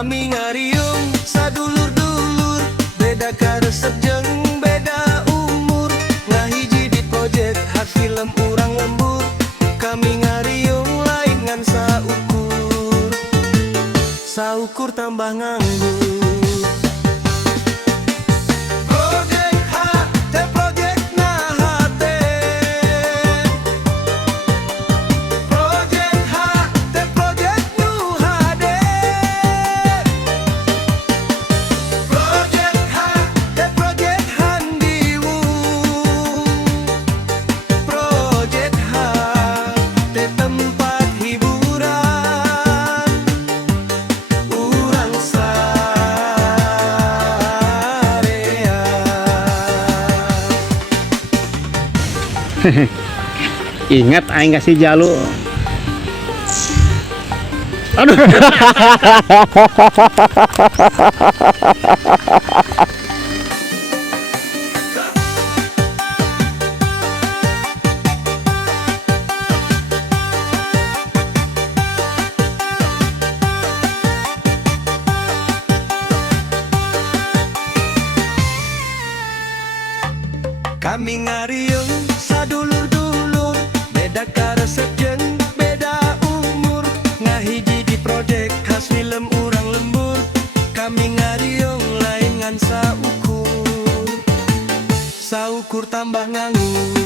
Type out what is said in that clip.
Kami ngariung sadulur-dulur, beda karesep jeung beda umur. Ngahiji di projek hak film urang lembur. Kami ngariung lain ngan saukur, saukur tambah nganggur. Ingat aing kasih jalu. Aduh. Kami ngariung sadulur-dulur, beda karesep jeung beda umur. Ngahiji di projek khas film urang lembur. Kami ngariung lain ngan saukur, saukur tambah nganggur.